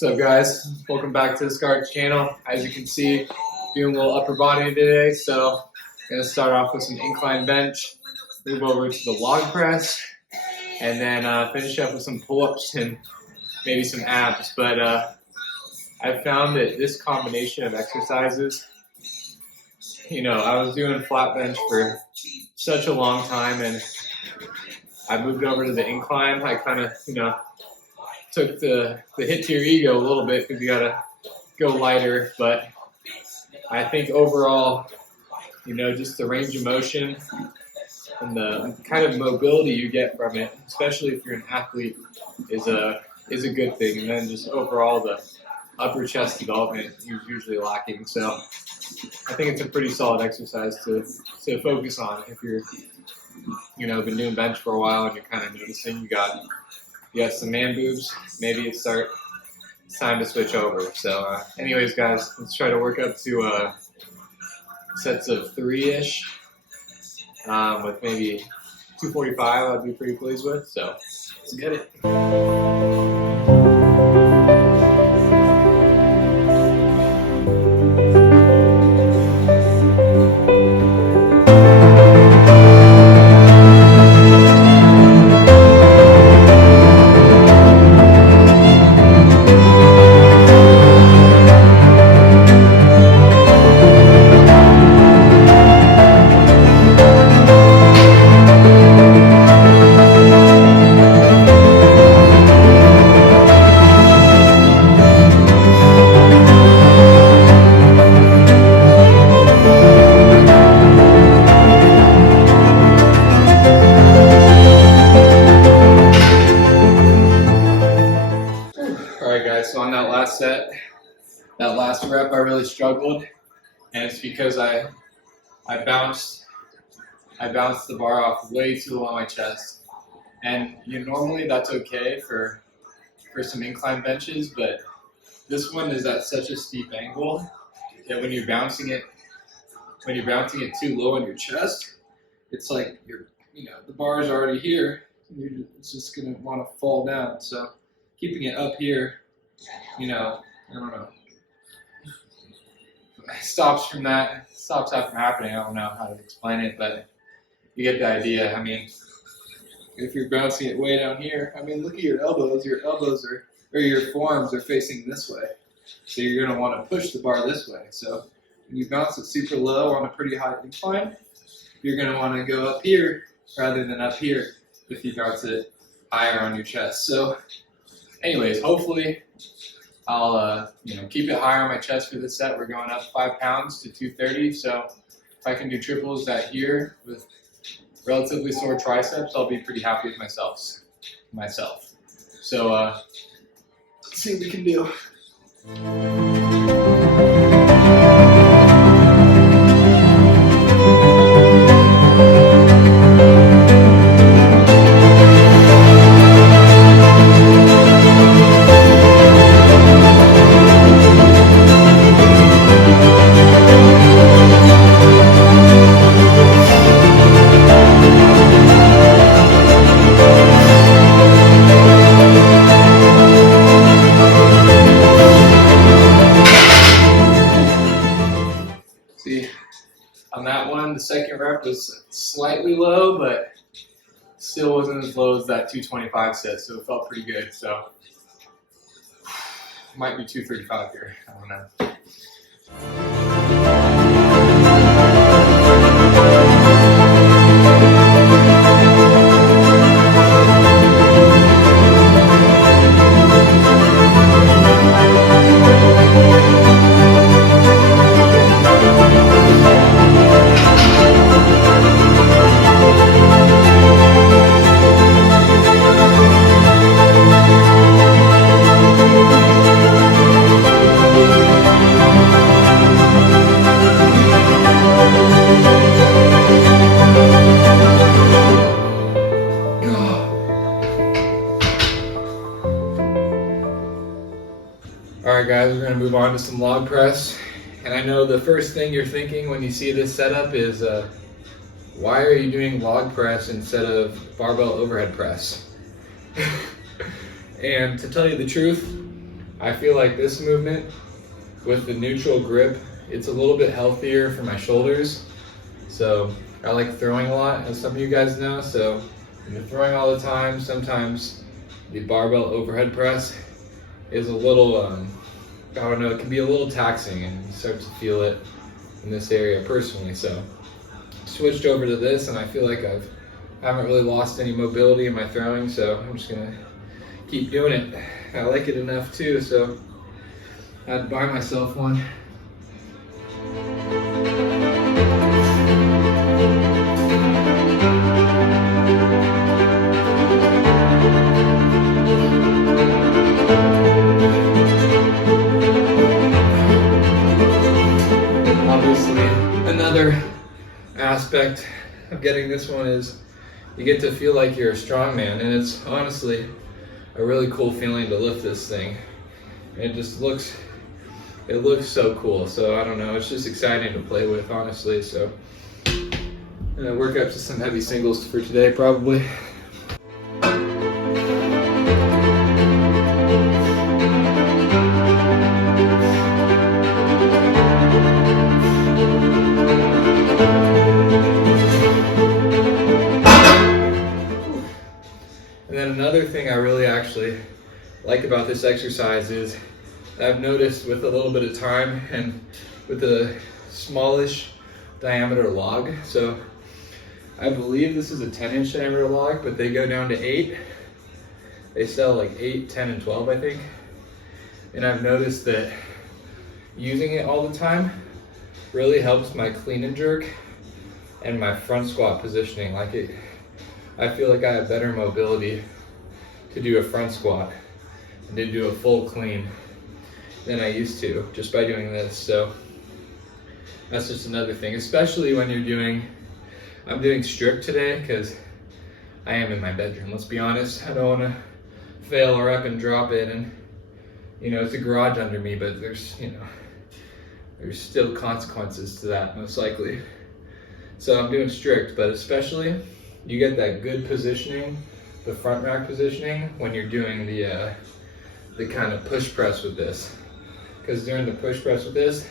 What's up, guys? Welcome back to the Scar's channel. As you can see, doing a little upper body today. So I'm gonna start off with some incline bench, move over to the log press, and then finish up with some pull-ups and maybe some abs. But I found that this combination of exercises, I was doing flat bench for such a long time, and I moved over to the incline. I kind of, took the hit to your ego a little bit because you gotta go lighter. But I think overall, just the range of motion and the kind of mobility you get from it, especially if you're an athlete, is a good thing. And then just overall, the upper chest development is usually lacking. So I think it's a pretty solid exercise to focus on if you're, been doing bench for a while and you're kind of noticing you got some man boobs. Maybe it's time to switch over. So anyways, guys, let's try to work up to sets of 3-ish with maybe 245 I'd be pretty pleased with. So let's get it. So on that last set, that last rep, I really struggled, and it's because I bounced the bar off way too low on my chest. And normally that's okay for some incline benches, but this one is at such a steep angle that when you're bouncing it too low on your chest, it's like the bar is already here, and it's just gonna want to fall down. So keeping it up here, I don't know, stops that from happening. I don't know how to explain it, but you get the idea. I mean, if you're bouncing it way down here, look at your elbows. Your elbows or your forearms are facing this way. So you're going to want to push the bar this way. So when you bounce it super low on a pretty high incline, you're going to want to go up here rather than up here if you bounce it higher on your chest. So anyways, hopefully I'll keep it higher on my chest for this set. We're going up 5 pounds to 230. So if I can do triples at here with relatively sore triceps, I'll be pretty happy with myself. So let's see what we can do. On that one, the second rep was slightly low, but still wasn't as low as that 225 set, so it felt pretty good. So might be 235 here. I don't know. Alright guys, we're going to move on to some log press. And I know the first thing you're thinking when you see this setup is, why are you doing log press instead of barbell overhead press? And to tell you the truth, I feel like this movement with the neutral grip, it's a little bit healthier for my shoulders. So I like throwing a lot, as some of you guys know. So when you're throwing all the time, sometimes the barbell overhead press is a little, I don't know, it can be a little taxing, and you start to feel it in this area personally. So switched over to this, and I feel like I haven't really lost any mobility in my throwing, so I'm just gonna keep doing it. I like it enough too, so I had to buy myself one. Obviously, another aspect of getting this one is you get to feel like you're a strong man, and it's honestly a really cool feeling to lift this thing. It just looks so cool. So I don't know, it's just exciting to play with, honestly. So I'm gonna work up to some heavy singles for today, probably. And then another thing I really actually like about this exercise is I've noticed with a little bit of time and with a smallish diameter log. So I believe this is a 10-inch diameter log, but they go down to 8. They sell like 8, 10, and 12, I think. And I've noticed that using it all the time really helps my clean and jerk and my front squat positioning. I feel like I have better mobility to do a front squat and to do a full clean than I used to just by doing this. So that's just another thing, especially when I'm doing strict today because I am in my bedroom. Let's be honest, I don't want to fail or up and drop it, and it's a garage under me, but there's still consequences to that, most likely. So I'm doing strict, but especially you get that good positioning, the front rack positioning, when you're doing the kind of push press with this. Because during the push press with this,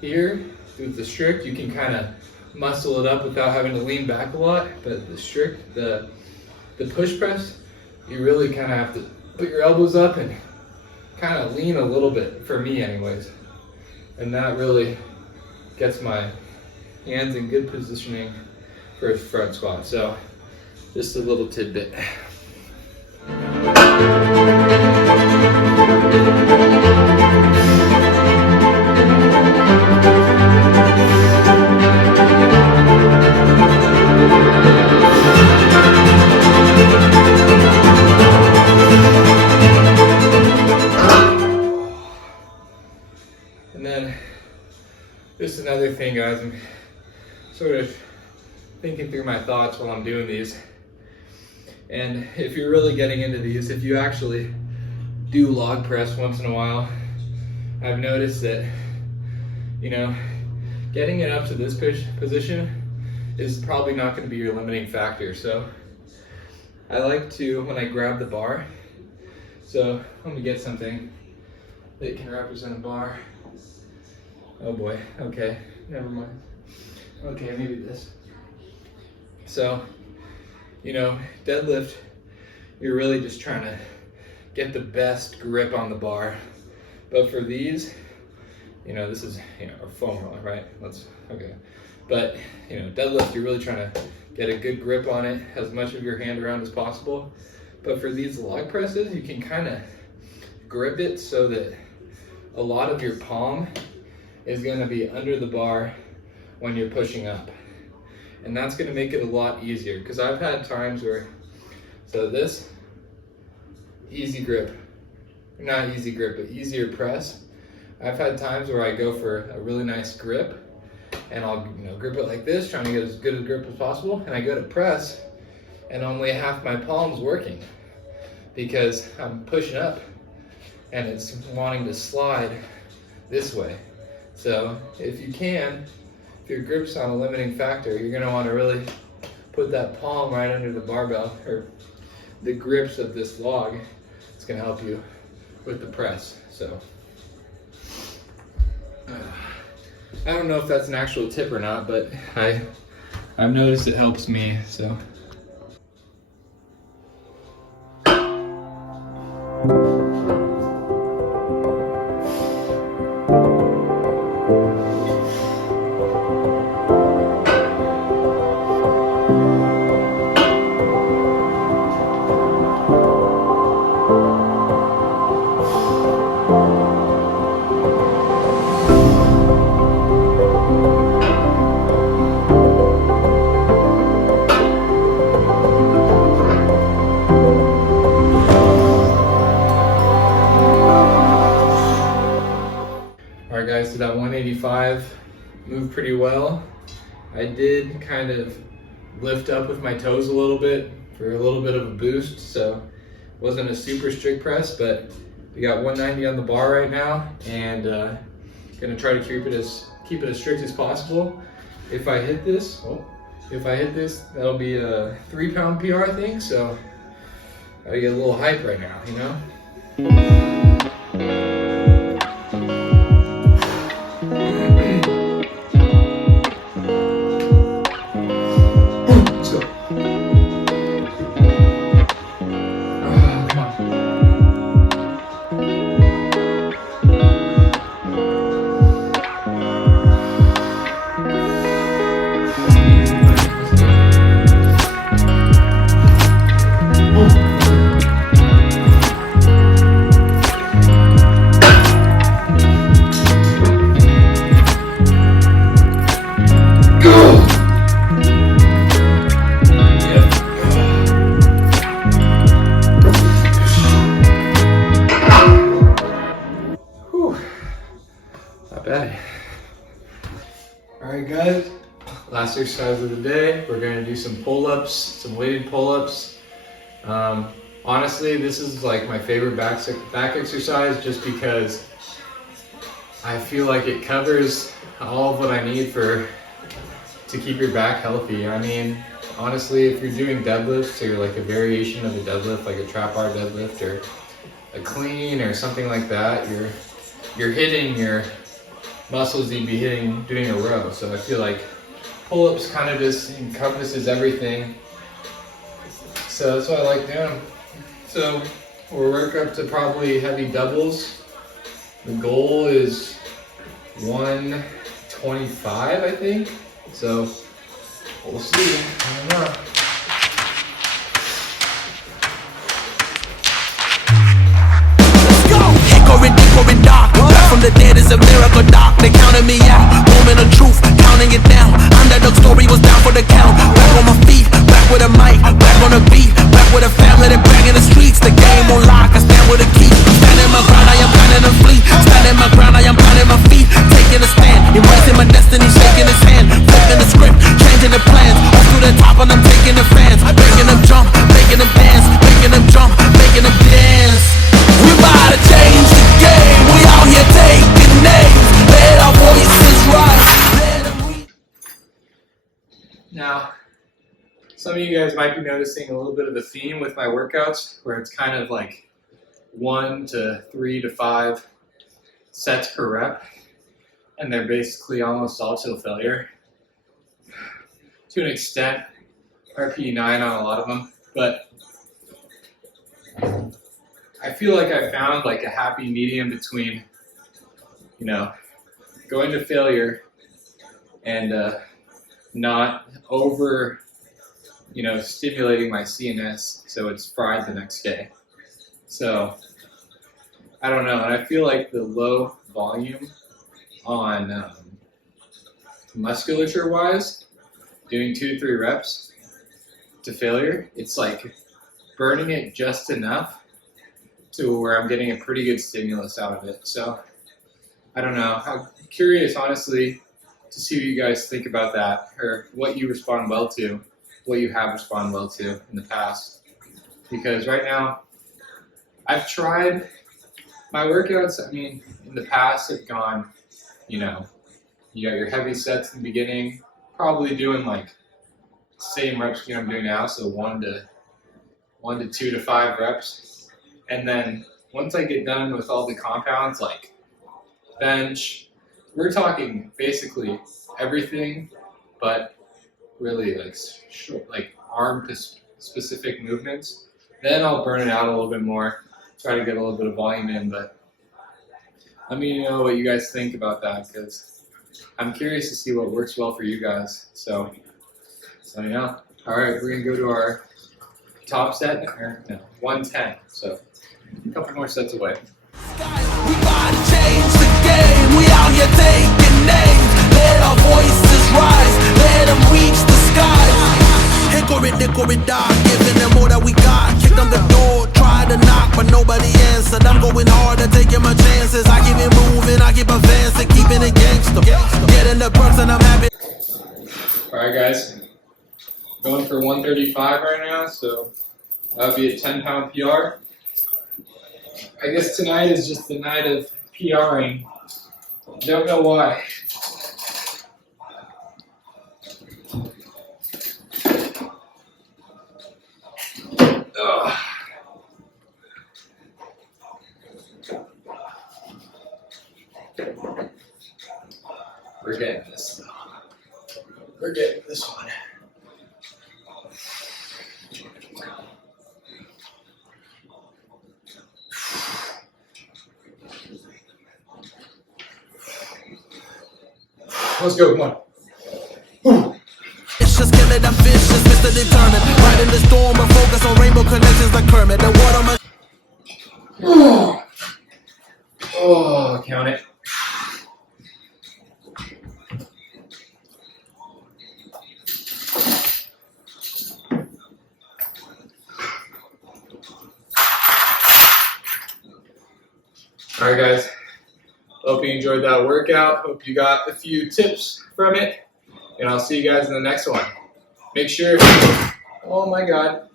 here, with the strict, you can kind of muscle it up without having to lean back a lot. But the strict, the push press, you really kind of have to put your elbows up and kind of lean a little bit, for me anyways. And that really gets my hands in good positioning for a front squat. So just a little tidbit. And then just another thing, guys, I'm sort of thinking through my thoughts while I'm doing these. And if you're really getting into these, if you actually do log press once in a while, I've noticed that, getting it up to this position is probably not going to be your limiting factor. So I like to, when I grab the bar, so let me get something that can represent a bar. Oh boy, okay, never mind. Okay, maybe this. So, deadlift, you're really just trying to get the best grip on the bar. But for these, this is, a foam roller, right? But, deadlift, you're really trying to get a good grip on it, as much of your hand around as possible. But for these log presses, you can kind of grip it so that a lot of your palm is going to be under the bar when you're pushing up. And that's going to make it a lot easier, because I've had times where, so this, easy grip, not easy grip, but easier press. I've had times where I go for a really nice grip, and I'll grip it like this, trying to get as good a grip as possible, and I go to press, and only half my palm's working, because I'm pushing up, and it's wanting to slide this way. So if your grip's not a limiting factor, you're gonna wanna really put that palm right under the barbell, or the grips of this log. It's gonna help you with the press. So I don't know if that's an actual tip or not, but I've noticed it helps me. So. Alright guys, so that 185 moved pretty well. I did kind of lift up with my toes a little bit for a little bit of a boost, so it wasn't a super strict press, but we got 190 on the bar right now, and gonna try to keep it as strict as possible. If I hit this, that'll be a 3-pound PR, I think, so I get a little hype right now, you know? Alright guys, last exercise of the day, we're going to do some pull-ups, some weighted pull-ups. Honestly, this is like my favorite back exercise just because I feel like it covers all of what I need to keep your back healthy. I mean, honestly, if you're doing deadlifts or like a variation of a deadlift, like a trap bar deadlift or a clean or something like that, you're hitting your muscles you'd be doing a row. So I feel like pull-ups kind of just encompasses everything. So that's what I like doing. So we'll work up to probably heavy doubles. The goal is 125, I think. So we'll see. I don't know. From the dead is a miracle, doc. They counted me out. Moment of truth, counting it down. Underdog story was down for the count. Back on my feet, back with a mic, back on the beat, back with a family, then back in the streets. The game on lock, I stand with a key. Standing my ground, I am planning to flee. Standing my ground, I am planting my feet. Taking a stand, embracing my destiny, shaking his hand, flipping the script, changing the plans. Off to the top, and I'm taking the fans, making them jump, making them dance, making them jump, making them dance. We about to change the game. We out here taking names. Let our voices rise. Now, some of you guys might be noticing a little bit of a theme with my workouts where it's kind of like 1 to 3 to 5 sets per rep, and they're basically almost all till failure. To an extent, RPE 9 on a lot of them, but I feel like I found like a happy medium between, you know, going to failure and not over, stimulating my CNS so it's fried the next day. So I don't know, and I feel like the low volume on musculature wise, doing 2 to 3 reps to failure, it's like burning it just enough to where I'm getting a pretty good stimulus out of it. So I don't know. I'm curious, honestly, to see what you guys think about that, or what you respond well to, what you have responded well to in the past. Because right now, I've tried my workouts. I mean, in the past have gone, you got your heavy sets in the beginning, probably doing like same reps I'm doing now, so 1 to 2 to 5 reps. And then once I get done with all the compounds like bench, we're talking basically everything, but really like arm specific movements. Then I'll burn it out a little bit more, try to get a little bit of volume in. But let me know what you guys think about that, because I'm curious to see what works well for you guys. So yeah. All right, we're gonna go to our top set, or no, 110. So a couple more sets away. We gotta change the game. We out here taking names. Let our voices rise. Let them reach the skies. Hickory dickory dock, giving them all that we got. Kicked on the door, tried to knock, but nobody answered. I'm going harder, taking my chances. I keep it moving, I keep advancing, keeping it gangster. Getting the perks and I'm happy. All right, guys. Going for 135 right now, so that would be a 10-pound PR. I guess tonight is just the night of PRing. Don't know why. Ugh. We're getting this though. We're getting this one. Let's go, come on. It's just killing, I'm vicious, Mr. Determined. Right in the storm, but focus on rainbow connections like Kermit. The water Oh, count it. All right, guys. Hope you enjoyed that workout. Hope you got a few tips from it. And I'll see you guys in the next one. Make sure, oh my God.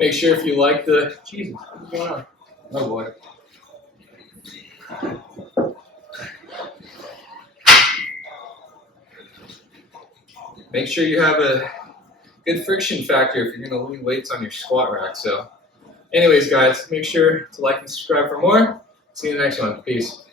Make sure if you like the, Jesus, what's going on? Oh boy. Make sure you have a good friction factor if you're going to lean weights on your squat rack. So anyways, guys, make sure to like and subscribe for more. See you in the next one. Peace.